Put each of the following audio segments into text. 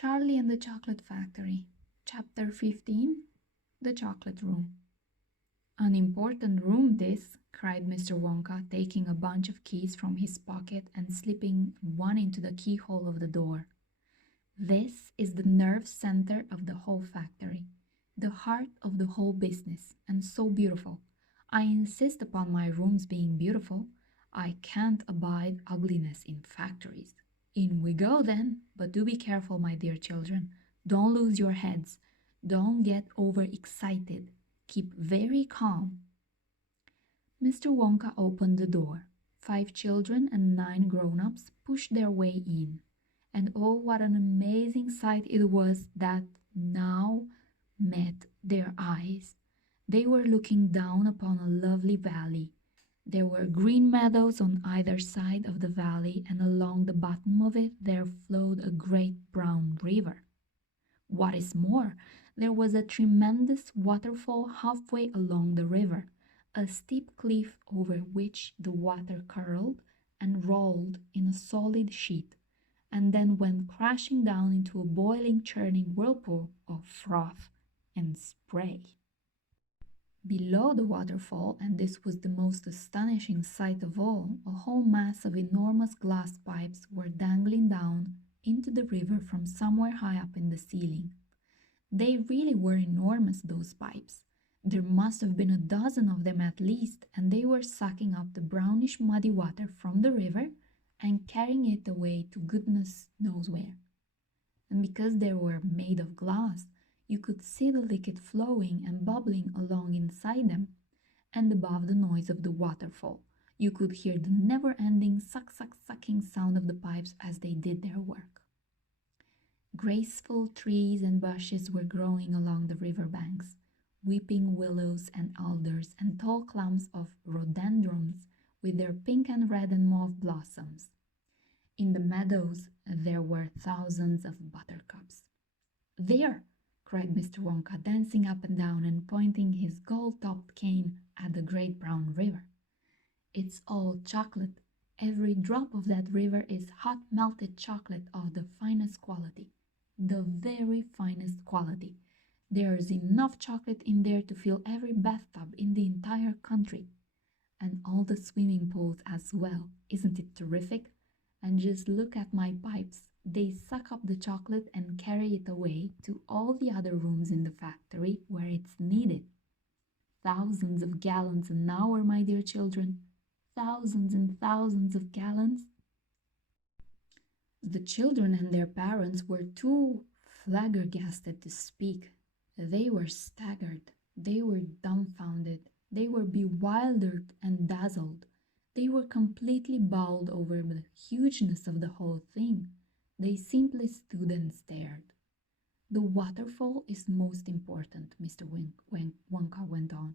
Charlie and the Chocolate Factory, Chapter 15, The Chocolate Room. An important room this, cried Mr. Wonka, taking a bunch of keys from his pocket and slipping one into the keyhole of the door. This is the nerve center of the whole factory, the heart of the whole business, and so beautiful. I insist upon my rooms being beautiful. I can't abide ugliness in factories. In we go then, but do be careful, my dear children. Don't lose your heads. Don't get overexcited. Keep very calm. Mr. Wonka opened the door. 5 children and 9 grown-ups pushed their way in. And oh, what an amazing sight it was that now met their eyes. They were looking down upon a lovely valley. There were green meadows on either side of the valley, and along the bottom of it there flowed a great brown river. What is more, there was a tremendous waterfall halfway along the river, a steep cliff over which the water curled and rolled in a solid sheet, and then went crashing down into a boiling, churning whirlpool of froth and spray. Below the waterfall, and this was the most astonishing sight of all, a whole mass of enormous glass pipes were dangling down into the river from somewhere high up in the ceiling. They really were enormous, those pipes. There must have been a dozen of them at least, and they were sucking up the brownish muddy water from the river and carrying it away to goodness knows where. And because they were made of glass, you could see the liquid flowing and bubbling along inside them, and above the noise of the waterfall, you could hear the never-ending sucking sound of the pipes as they did their work. Graceful trees and bushes were growing along the river banks, weeping willows and alders and tall clumps of rhododendrons with their pink and red and mauve blossoms. In the meadows there were thousands of buttercups. "There!" cried Mr. Wonka, dancing up and down and pointing his gold-topped cane at the great brown river. "It's all chocolate. Every drop of that river is hot melted chocolate of the finest quality, the very finest quality. There's enough chocolate in there to fill every bathtub in the entire country. And all the swimming pools as well. Isn't it terrific? And just look at my pipes. They suck up the chocolate and carry it away to all the other rooms in the factory where it's needed. Thousands of gallons an hour, my dear children. Thousands and thousands of gallons." The children and their parents were too flabbergasted to speak. They were staggered. They were dumbfounded. They were bewildered and dazzled. They were completely bowled over the hugeness of the whole thing. They simply stood and stared. "The waterfall is most important," Mr. Wonka went on.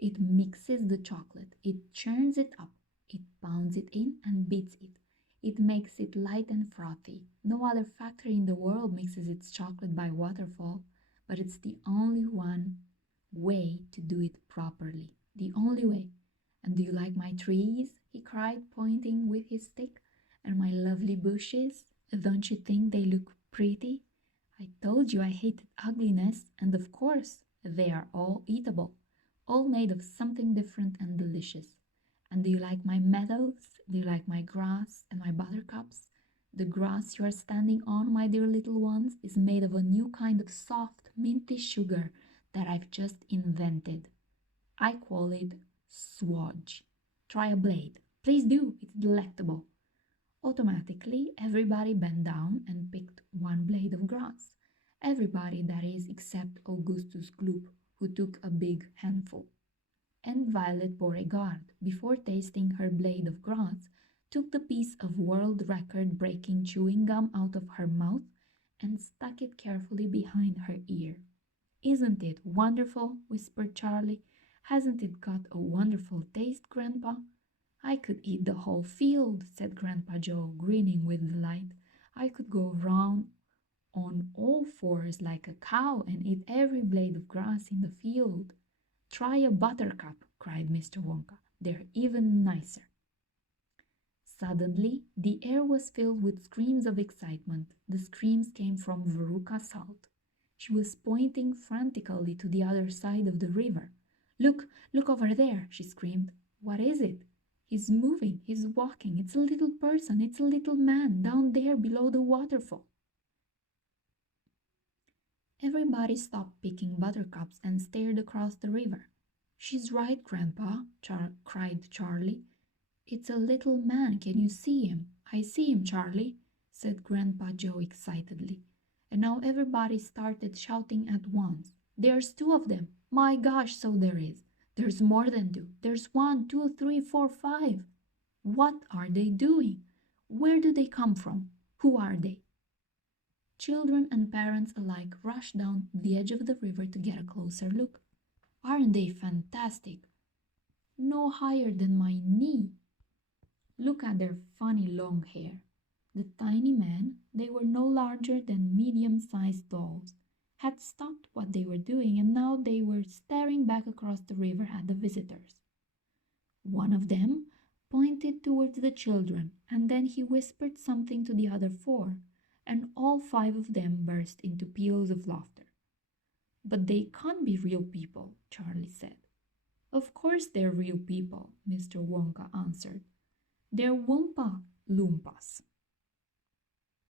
"It mixes the chocolate, it churns it up, it pounds it in and beats it. It makes it light and frothy. No other factory in the world mixes its chocolate by waterfall, but it's the only way to do it properly. The only way. And do you like my trees?" he cried, pointing with his stick. "And my lovely bushes? Don't you think they look pretty? I told you I hated ugliness, and of course they are all eatable, all made of something different and delicious. And do you like my meadows? Do you like my grass and my buttercups? The grass you are standing on, my dear little ones, is made of a new kind of soft, minty sugar that I've just invented. I call it swodge. Try a blade. Please do, it's delectable." Automatically, everybody bent down and picked one blade of grass. Everybody, that is, except Augustus Gloop, who took a big handful. And Violet Beauregard, before tasting her blade of grass, took the piece of world record-breaking chewing gum out of her mouth and stuck it carefully behind her ear. "Isn't it wonderful?" whispered Charlie. "Hasn't it got a wonderful taste, Grandpa?" "I could eat the whole field," said Grandpa Joe, grinning with delight. "I could go round on all fours like a cow and eat every blade of grass in the field." "Try a buttercup," cried Mr. Wonka. "They're even nicer." Suddenly, the air was filled with screams of excitement. The screams came from Veruca Salt. She was pointing frantically to the other side of the river. Look, look over there, she screamed. What is it? He's moving, he's walking. It's a little person, it's a little man down there below the waterfall. Everybody stopped picking buttercups and stared across the river. She's right, Grandpa, cried Charlie. It's a little man. Can you see him? I see him, Charlie, said Grandpa Joe excitedly. And now everybody started shouting at once. There's two of them. My gosh, so there is. There's more than two. There's 1, 2, 3, 4, 5. What are they doing? Where do they come from? Who are they? Children and parents alike rushed down the edge of the river to get a closer look. Aren't they fantastic? No higher than my knee. Look at their funny long hair. The tiny men, they were no larger than medium-sized dolls, had stopped what they were doing and now they were staring back across the river at the visitors. One of them pointed towards the children and then he whispered something to the other 4, and all 5 of them burst into peals of laughter. But they can't be real people, Charlie said. Of course they're real people, Mr. Wonka answered. They're Wumpa Loompas.